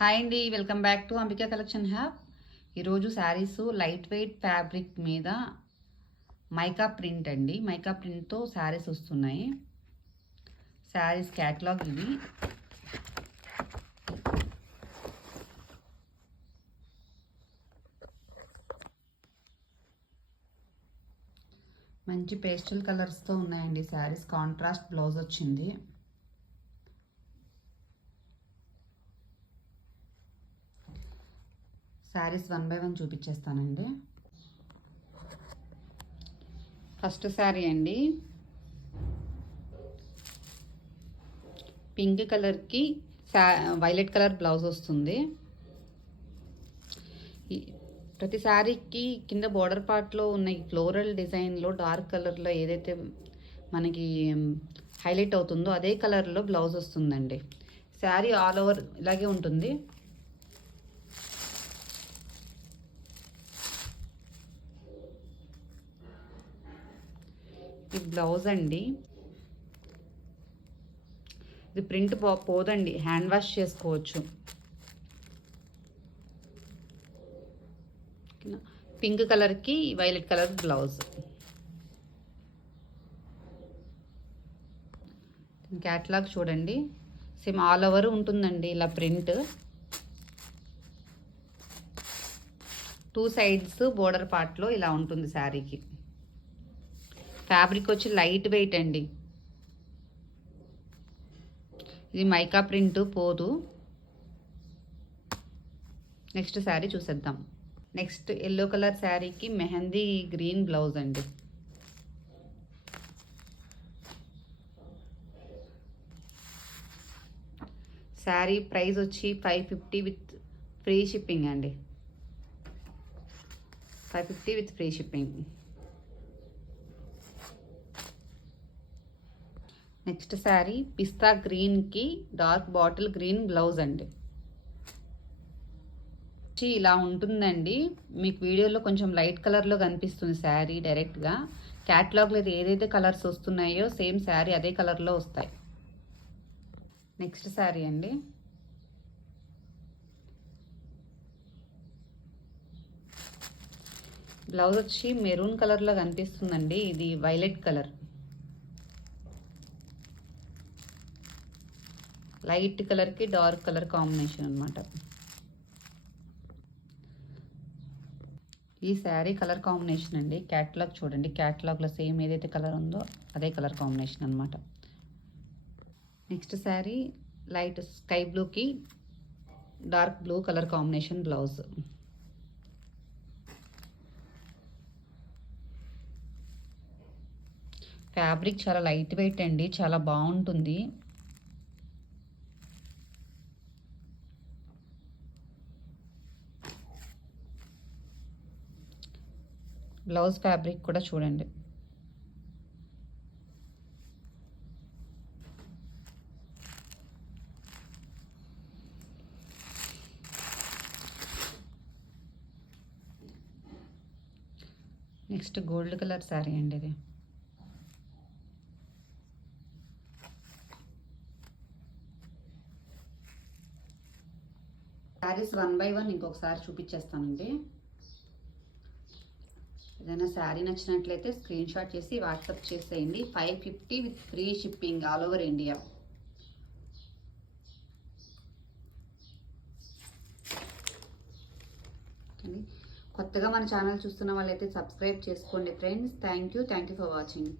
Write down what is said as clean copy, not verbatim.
హాయ్ అండి, welcome back to Ambika collection hub. ఈరోజు saris light weight fabric మీద మైకా ప్రింట్ అండి. మైకా ప్రింట్తో శారీస్ వస్తున్నాయి. శారీస్ క్యాటలాగ్ ఇది. మంచి పేస్టల్ కలర్స్తో ఉన్నాయండి శారీస్. కాంట్రాస్ట్ బ్లౌజ్ వచ్చింది. శారీస్ 1 by 1 చూపించేస్తానండి. ఫస్ట్ శారీ అండి, పింక్ కలర్కి వైలెట్ కలర్ బ్లౌజ్ వస్తుంది. ప్రతి శారీకి కింద బోర్డర్ పార్ట్లో ఉన్న ఈ ఫ్లోరల్ డిజైన్లో డార్క్ కలర్లో ఏదైతే మనకి హైలైట్ అవుతుందో అదే కలర్లో బ్లౌజ్ వస్తుందండి. శారీ ఆల్ ఓవర్ ఇలాగే ఉంటుంది. ఇది బ్లౌజ్ అండి. ఇది ప్రింట్ పోదండి, హ్యాండ్ వాష్ చేసుకోవచ్చు. పింక్ కలర్కి వైలెట్ కలర్ బ్లౌజ్. క్యాట్లాగ్ చూడండి, సేమ్ ఆల్ ఓవర్ ఉంటుందండి ఇలా ప్రింట్. 2 సైడ్స్ బోర్డర్ పార్ట్లో ఇలా ఉంటుంది శారీకి. ఫ్యాబ్రిక్ వచ్చి లైట్ వెయిట్ అండి. ఇది మైకా ప్రింట్ పోదు. నెక్స్ట్ శారీ చూసేద్దాం. నెక్స్ట్ ఎల్లో కలర్ శారీకి మెహందీ గ్రీన్ బ్లౌజ్ అండి. శారీ ప్రైస్ వచ్చి 550 విత్ ఫ్రీ షిప్పింగ్ అండి. 550 with free shipping. Next sari పిస్తా గ్రీన్కి డార్క్ బాటిల్ గ్రీన్ బ్లౌజ్ అండి. ఇలా ఉంటుందండి. మీకు వీడియోలో కొంచెం లైట్ కలర్లో కనిపిస్తుంది శారీ డైరెక్ట్గా. క్యాటలాగ్లో ఏదైతే కలర్స్ వస్తున్నాయో సేమ్ శారీ అదే కలర్లో వస్తాయి. నెక్స్ట్ శారీ అండి, బ్లౌజ్ వచ్చి మెరూన్ కలర్లో కనిపిస్తుందండి. ఇది వైలెట్ కలర్, లైట్ కలర్కి డార్క్ కలర్ కాంబినేషన్ అనమాట. ఈ శారీ కలర్ కాంబినేషన్ అండి. క్యాటలాగ్ చూడండి, క్యాటలాగ్లో సేమ్ ఏదైతే కలర్ ఉందో అదే కలర్ కాంబినేషన్ అనమాట. నెక్స్ట్ శారీ లైట్ స్కై బ్లూకి dark blue colour combination blouse. Fabric చాలా లైట్ వెయిట్ అండి, చాలా బాగుంటుంది. బ్లౌజ్ ఫ్యాబ్రిక్ కూడా చూడండి. నెక్స్ట్ గోల్డ్ కలర్ శారీ అండి ఇది. శారీస్ 1 by 1 ఇంకొకసారి చూపించేస్తానండి. ఏదైనా శారీ నచ్చినట్లయితే స్క్రీన్ షాట్ చేసి వాట్సాప్ చేసేయండి. 550 with free shipping all over India. కొత్తగా మన ఛానల్ చూస్తున్న వాళ్ళైతే సబ్స్క్రైబ్ చేసుకోండి friends. Thank you for watching.